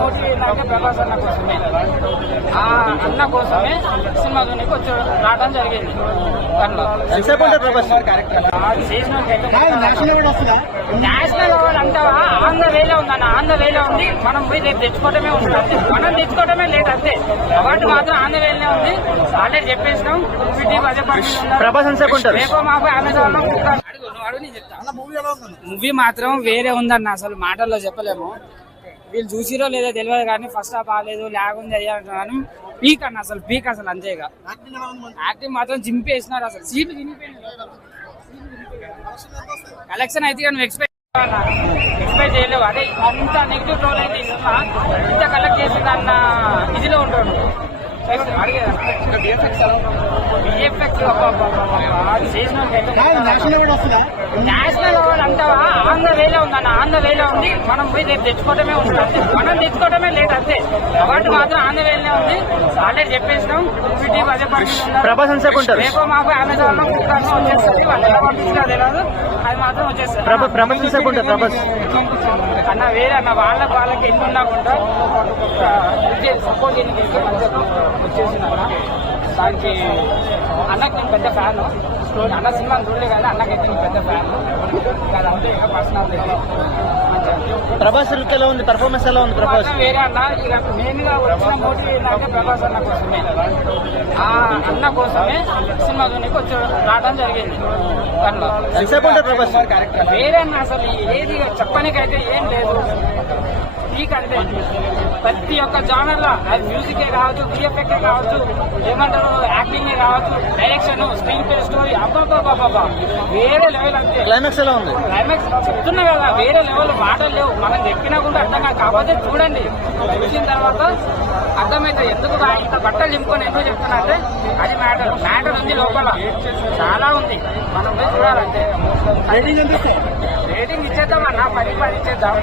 Motive ఏంటంటే ప్రభాస్ అన్న కోసమే, ఆ అన్న కోసమే సినిమా వచ్చి రావడం జరిగింది. నేషనల్ అవార్డు అంటావా? ఆంధ్ర వేలో ఉందన్న, ఆంధ్ర వేలో ఉంది. మనం పోయి రేపు తెచ్చుకోవడమే ఉంటుంది అంతే, మనం తెచ్చుకోవడమే లేదు అంతే. అవార్డు మాత్రం ఆంధ్ర వేలనే ఉంది. ఆల్రెడీ చెప్పేసినాం. రేపు మాకు అమెజాన్ లో మూవీ మాత్రం వేరే ఉందన్న, అసలు మాటల్లో చెప్పలేము. వీళ్ళు చూసిరో లేదో తెలియదు కానీ ఫస్ట్ హాఫ్ బాగాలేదు, లాగ్ ఉంది అయ్యా అంటున్నాను. పీక్ అన్న, అసలు పీక్ అసలు అంతేగా. యాక్టింగ్ మాత్రం చింపేసినారు, అసలు సీట్లు వినిపోయినాయి. కలెక్షన్ అయితే కానీ ఎక్స్పెక్ట్ చేయలేవు. అదే అంత నెగిటివ్ ట్రోల్ అయితే ఇంత కలెక్ట్ చేసింది అన్న ఇదిలో ఉంటాడు. నేషనల్ అవార్డు అంటావా? ఆంధ్ర వేలో ఉందన్న, ఆంధ్ర వేలో ఉంది. మనం పోయి రేపు తెచ్చుకోవడమే ఉంటుంది అంతే, మనం తెచ్చుకోవడమే లేదు అంతే. అవార్డు మాత్రం ఆంధ్ర వేలనే ఉంది. ఆల్రెడీ చెప్పేసినాం. రేపు మాకు అమెజాన్ లో వచ్చేస్తుంది. వాళ్ళు ఎలా పంపిస్తారో తెలియదు, అది మాత్రం వచ్చేస్తుంది. అన్న వేరే అన్న, వాళ్ళకి ఎన్ని ఉన్నా కూడా సపోర్ట్ వచ్చేసింది అన్న. దానికి అన్నకి నేను పెద్ద ఫ్యాన్. స్టోరీ అన్న సినిమా చూడలే కానీ అన్నకైతే నేను పెద్ద ఫ్యాన్. అదంటే ఇక పర్సనల్ ప్రభాస్ ఎలా ఉంది, పర్ఫార్మెన్స్ ఎలా ఉంది? ప్రభాస్ వేరే అన్న. ఇక మెయిన్ గా వచ్చిన మోటివ్ ఏంటంటే ప్రభాస్ అన్న కోసమే, ఆ అన్న కోసమే సినిమా వచ్చి రావడం జరిగింది. వేరే అన్న, అసలు ఏది చెప్పడానికైతే ఏం లేదు. అంటే ప్రతి ఒక్క జానర్ లో అది మ్యూజిక్ కావచ్చు, విఎఫ్ఎక్స్ కావచ్చు, ఏమంటారు యాక్టింగ్ కావచ్చు, డైరెక్షన్, స్క్రీన్ ప్లే, స్టోరీ అబ్బాబా వేరే లెవెల్. అంతే క్లైమాక్స్ ఎలా ఉంది? క్లైమాక్స్ చెప్తున్నా కదా, వేరే లెవెల్. మాటలు లేవు, మనం చెప్పినా కూడా అర్థం కాదు. కాకపోతే చూడండి, చూసిన తర్వాత అర్థమైతే ఎందుకు ఇంత బట్టలు చింపుకొని ఎందుకు చెప్తున్నా అంటే అది మ్యాటర్ ఉంది లోపల, చాలా ఉంది. మనం పోయి చూడాలంటే. రేటింగ్ ఇచ్చేద్దాం అన్న, 10 ఇచ్చేద్దాం.